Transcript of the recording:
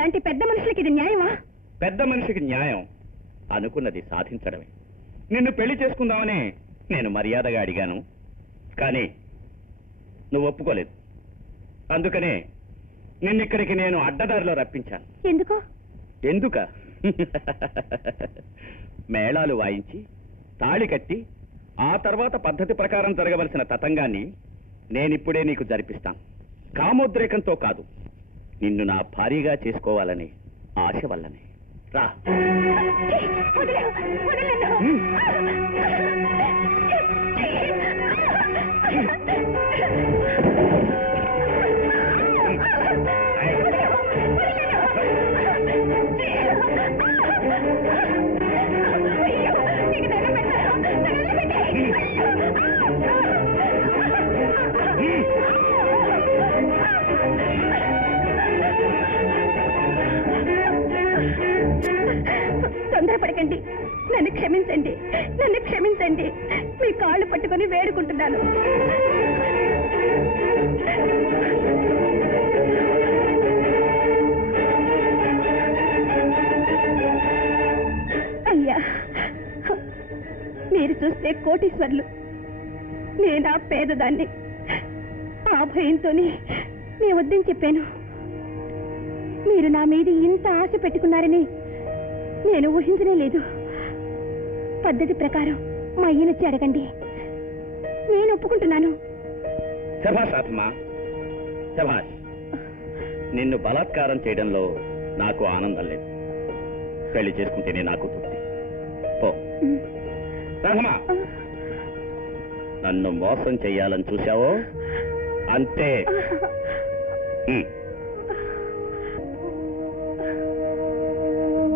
మీలాంటి పెద్ద మనుషులకి ఇది న్యాయమా? పెద్ద మనిషికి న్యాయం అనుకున్నది సాధించడమే. నిన్ను పెళ్ళి చేసుకుందామని నేను మర్యాదగా అడిగాను. కానీ నువ్వు ఒప్పుకోలేదు. అందుకనే నిన్నిక్కడికి నేను అడ్డదారిలో రప్పించాను. ఎందుకు? ఎందుక? మేళాలు వాయించి తాళి కట్టి ఆ తర్వాత పద్ధతి ప్రకారం జరగవలసిన తతంగాన్ని నేనిప్పుడే నీకు జరిపిస్తాను. కామోద్రేకంతో కాదు. నిన్ను నా భారీగా చేసుకోవాలని ఆశ వల్లనే. రా. తొందరపడకండి. నన్ను క్షమించండి. నన్ను క్షమించండి. మీ కాళ్ళు పట్టుకొని వేడుకుంటున్నాను. అయ్యా మీరు చూస్తే కోటీశ్వర్లు. నేనా పేదదాన్ని. ఆ భయంతోనే నేను వద్దని చెప్పాను. మీరు నా మీద ఇంత ఆశ పెట్టుకున్నారని నేను ఊహించనే లేదు. పద్ధతి ప్రకారం మా అయ్యనొచ్చి అడగండి. నేను ఒప్పుకుంటున్నాను. శభాష్ ఆత్మా. శభాష్ నిన్ను బలాత్కారం చేయడంలో నాకు ఆనందం లేదు. పెళ్ళి చేసుకుంటేనే నాకు తృప్తి. పో. నన్ను మోసం చెయ్యాలని చూశావో? అంతే.